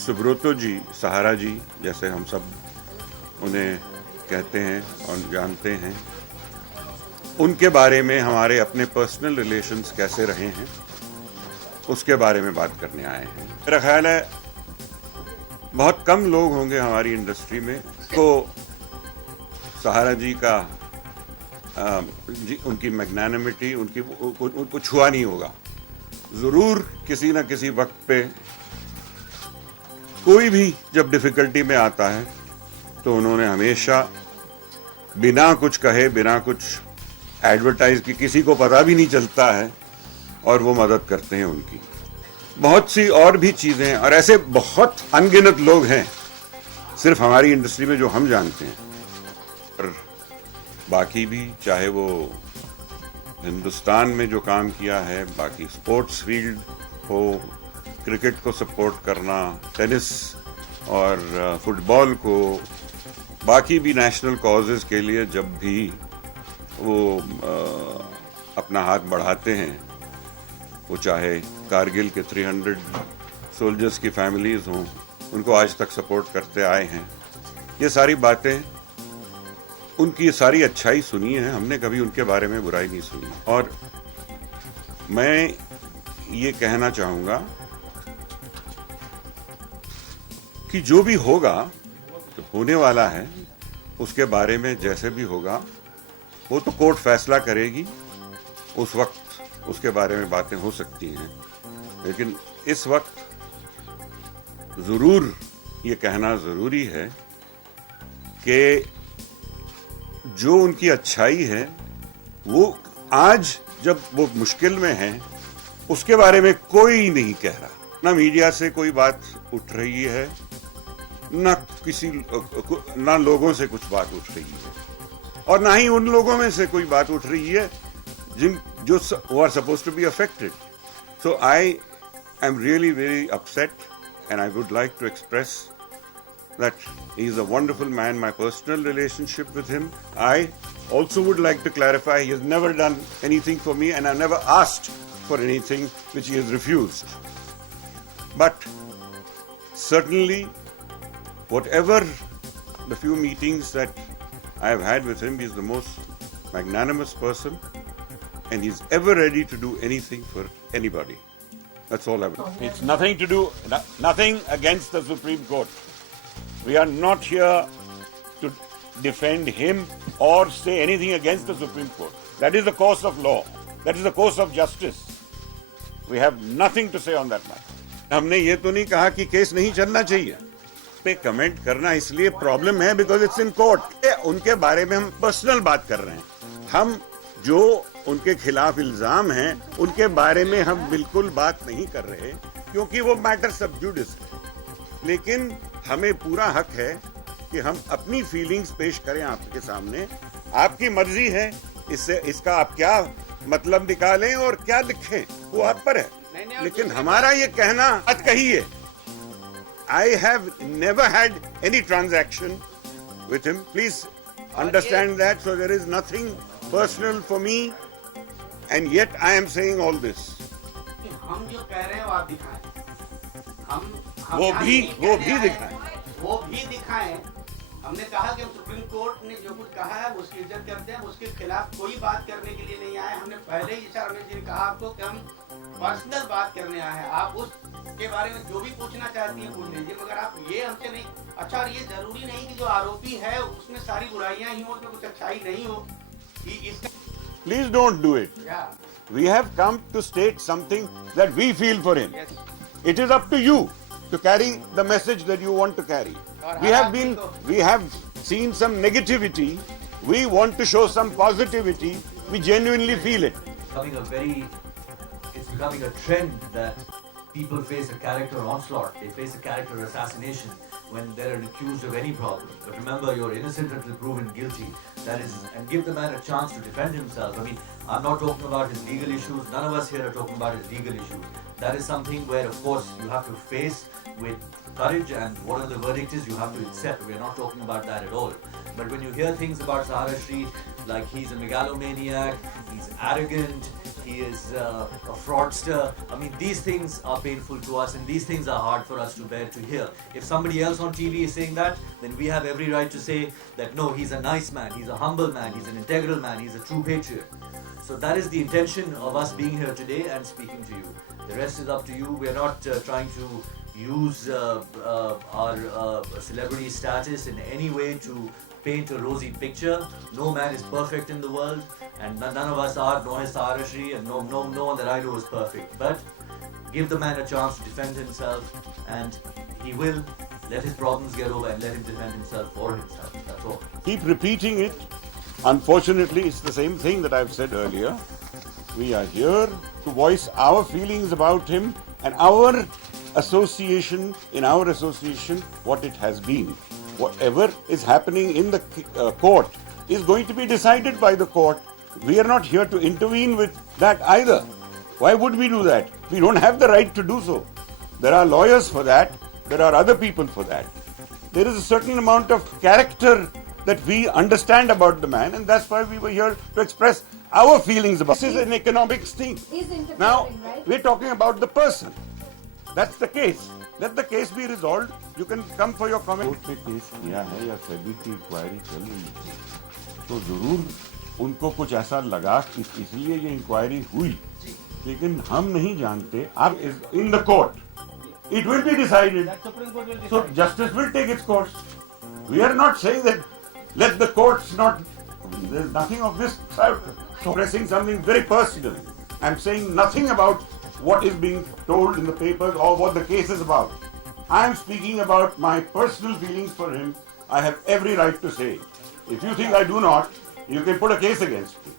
सुब्रतो जी, सहारा जी, जैसे हम सब उन्हें कहते हैं और जानते हैं, उनके बारे में हमारे अपने पर्सनल रिलेशंस कैसे रहे हैं उसके बारे में बात करने आए हैं। मेरा ख्याल है बहुत कम लोग होंगे हमारी इंडस्ट्री में को सहारा जी का उनकी मैग्नानिमिटी उनको छुआ नहीं होगा। ज़रूर किसी न किसी वक्त पे कोई भी जब डिफ़िकल्टी में आता है तो उन्होंने हमेशा बिना कुछ कहे, बिना कुछ एडवर्टाइज की, किसी को पता भी नहीं चलता है और वो मदद करते हैं उनकी। बहुत सी और भी चीज़ें, और ऐसे बहुत अनगिनत लोग हैं सिर्फ हमारी इंडस्ट्री में जो हम जानते हैं, और बाकी भी, चाहे वो हिंदुस्तान में जो काम किया है, बाकी स्पोर्ट्स फील्ड हो, क्रिकेट को सपोर्ट करना, टेनिस और फुटबॉल को, बाकी भी नेशनल कॉजेज़ के लिए जब भी वो अपना हाथ बढ़ाते हैं, वो चाहे कारगिल के 300 सोल्जर्स की फैमिलीज़ हों, उनको आज तक सपोर्ट करते आए हैं। ये सारी बातें, उनकी सारी अच्छाई सुनी है हमने, कभी उनके बारे में बुराई नहीं सुनी। और मैं ये कहना चाहूँगा कि जो भी होगा, जो होने वाला है, उसके बारे में जैसे भी होगा वो तो कोर्ट फैसला करेगी, उस वक्त उसके बारे में बातें हो सकती हैं। लेकिन इस वक्त ज़रूर ये कहना ज़रूरी है कि जो उनकी अच्छाई है वो आज जब वो मुश्किल में हैं उसके बारे में कोई नहीं कह रहा। ना मीडिया से कोई बात उठ रही है, ना लोगों से कुछ बात उठ रही है, और ना ही उन लोगों में से कोई बात उठ रही है जो who are supposed to be affected. So I am really very upset, and I would like to express that he is a wonderful man. My personal relationship with him, I also would like to clarify, he has never done anything for me, and I've never asked for anything which he has refused. But certainly, whatever the few meetings that I have had with him, he is the most magnanimous person, and he's ever ready to do anything for anybody. That's all I would. It's nothing to do, nothing against the Supreme Court. We are not here to defend him or say anything against the Supreme Court. That is the course of law. That is the course of justice. We have nothing to say on that matter. हमने ये तो नहीं कहा कि case नहीं चलना चाहिए। पे कमेंट करना इसलिए प्रॉब्लम है बिकॉज इट्स इन कोर्ट। उनके बारे में हम पर्सनल बात कर रहे हैं। हम जो उनके खिलाफ इल्जाम हैं उनके बारे में हम बिल्कुल बात नहीं कर रहे, क्योंकि वो मैटर सब जुडिस है। लेकिन हमें पूरा हक है कि हम अपनी फीलिंग्स पेश करें आपके सामने। आपकी मर्जी है, इससे इसका आप क्या मतलब निकालें और क्या लिखें, वो आप पर है। लेकिन हमारा ये कहना मत कहिए। I have never had any transaction with him. Please understand that. So there is nothing personal for me, and yet I am saying all this. हम जो कह रहे हैं वो आप दिखाएं। हम वो भी दिखाएं। हमने कहा कि हम सुप्रीम कोर्ट ने जो कुछ कहा है उसकी इज्जत करते हैं, उसके खिलाफ कोई बात करने के लिए नहीं आए। हमने पहले ही रमेश जी ने कहा आपको कि हम पर्सनल बात करने आए हैं। आप उसके बारे में जो भी पूछना चाहती हैं पूछ लीजिए, मगर आप ये हमसे नहीं। अच्छा, और ये जरूरी नहीं कि जो आरोपी है उसमें सारी बुराइयां ही हो, उसमें कुछ अच्छाई नहीं हो। Please don't do it. Yeah. We have come to state something that we feel for him. Yes. It is up to you to carry the message that you want to carry. We have seen some negativity. We want to show some positivity. We genuinely feel it. It's becoming a trend that people face a character onslaught. They face a character assassination when they're accused of any problem. But remember, you're innocent until proven guilty. That is, and give the man a chance to defend himself. I mean, I'm not talking about his legal issues. None of us here are talking about his legal issues. That is something where, of course, you have to face with courage, and whatever the verdict is, you have to accept. We're not talking about that at all. But when you hear things about Sahara Shri, like he's a megalomaniac, he's arrogant, he is a fraudster. I mean, these things are painful to us, and these things are hard for us to bear to hear. If somebody else on TV is saying that, then we have every right to say that no, he's a nice man, he's a humble man, he's an integral man, he's a true patriot. So that is the intention of us being here today and speaking to you. The rest is up to you. We are not trying to use our celebrity status in any way to paint a rosy picture. No man is perfect in the world, and none of us are, nor is Sarashri, and no one that I know is perfect. But give the man a chance to defend himself, and he will. Let his problems get over and let him defend himself for himself. That's all. Keep repeating it. Unfortunately, it's the same thing that I've said earlier. We are here to voice our feelings about him and our association, what it has been. Whatever is happening in the court is going to be decided by the court. We are not here to intervene with that either. Why would we do that? We don't have the right to do so. There are lawyers for that. There are other people for that. There is a certain amount of character that we understand about the man, and that's why we were here to express our feelings about. This is an economics thing. Now, right? we're talking about the person. That's the case. Let the case be resolved. You can come for your comment. Court ने case किया है या सेबी की inquiry चल रही है, तो जरूर उनको कुछ ऐसा लगा कि इसलिए ये इंक्वायरी हुई, लेकिन हम नहीं जानते. आप in the court, it will be decided. So justice will take its course. We are not saying that let the courts not. There's nothing of this sort. Expressing something very personal. I'm saying nothing about what is being told in the papers or what the case is about. I am speaking about my personal feelings for him. I have every right to say. If you think I do not, you can put a case against me.